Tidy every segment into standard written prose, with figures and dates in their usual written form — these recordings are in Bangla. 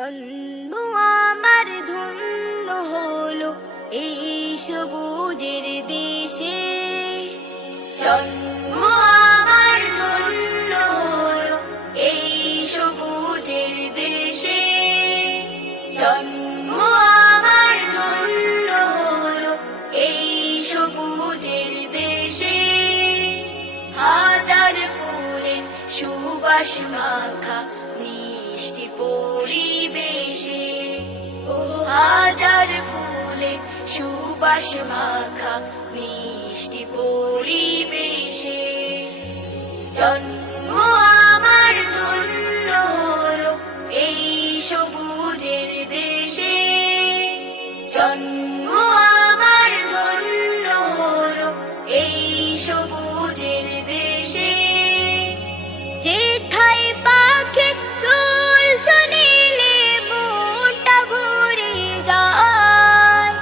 জন্ম আমার ধন্য হলো এই সবুজের দেশে। জন্ম আমার ধন্য হলো এই সবুজের দেশে। জন্ম আমার ধন্য হলো এই সবুজের দেশে। হাজার ফুলের সুবাস মাখা মিষ্টি পরিবেশে। ও হাজার ফুলের সুবাস মাখা মিষ্টি পরিবেশে। জন্ম আমার ধন্য হলো এই সবুজের দেশে। জন্ম আমার ধন্য হলো এই সবুজের দেশে। যেথায় পাখি সুর শুনিলে মনটা ভরে যায়।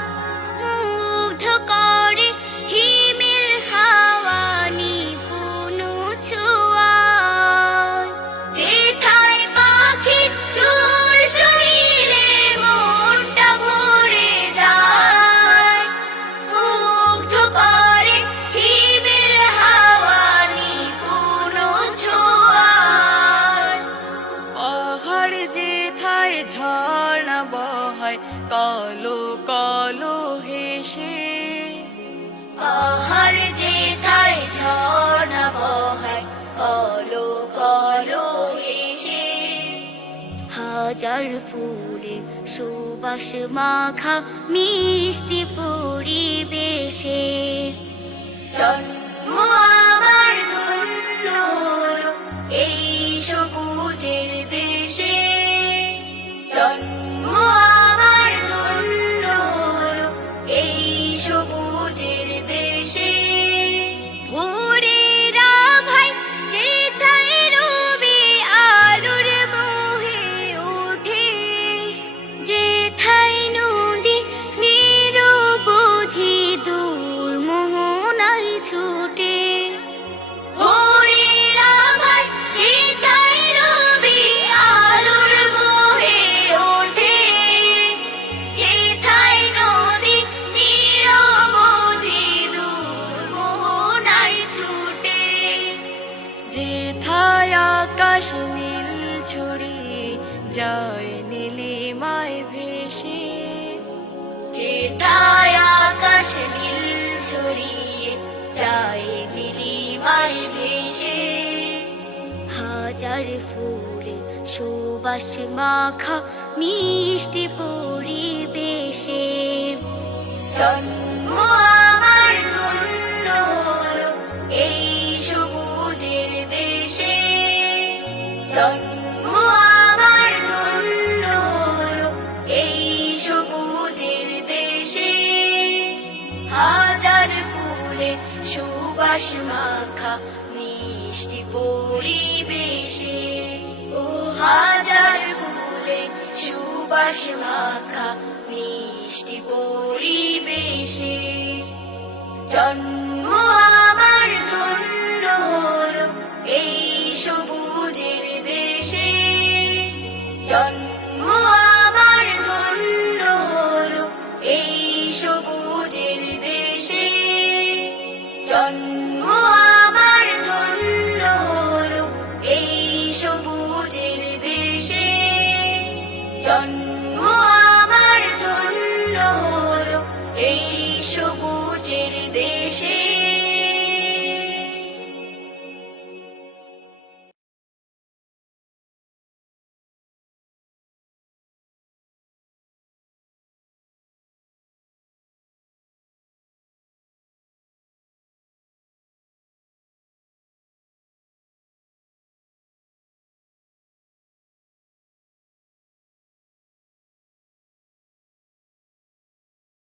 মুগ্ধ করে হিমেল হাওয়া নিপুণ ছোঁয়ায়। যেথায় পাখি সুর শুনিলে মনটা ভরে যায়। মুগ্ধ করে হিমেল হাওয়া নিপুণ ছোঁয়ায়। পাহাড় যেথায় ঝর্ণা বহায় কালো কালো হেসে। পাহাড় যেথায় ঝর্ণা বহায় কলো কলো হেসে। হাজার ফুলের সুবাস মাখা মিষ্টি পরিবেশে। জন্ম আমার ধন্য হলো এই সবুজের দেশে। জন্ম আমার ধন্য হলো এই সবুজের দেশে। ভোরের আভায় যেথায় রবি আলোর মোহে ওঠে। যেথায় নদী নিরবধি দূর মোহনায় ছুটে। ভোরের আভায় যেথায় রবি আলোর মোহে ওঠে। যেথায় নদী নিরবধি দূর মোহনায় ছুটে। যেথায় আকাশ নীল ছড়িয়ে যায় নীলিমায় ভেসে। যেথায় আকাশ নীল ছড়িয়ে যায় নীলিমায় ভেসে। হাজার ফুলের সুবাস মাখা মিষ্টি পরিবেশে। জন্ম আমার ধন্য হলো এই সবুজের দেশে। জন্ম আমার ধন্য হলো এই সবুজের দেশে। হাজার ফুলের সুবাস মাখা মিষ্টি পরিবেশে। ও হাজার ফুলের সুবাস মাখা মিষ্টি পরিবেশে। জন্ম আমার ধন্য হলো এই সবুজের দেশে। জন্ম আমার ধন্য হলো এই সবুজের দেশে। জন্ম আমার ধন্য হলো এই সবুজের দেশে।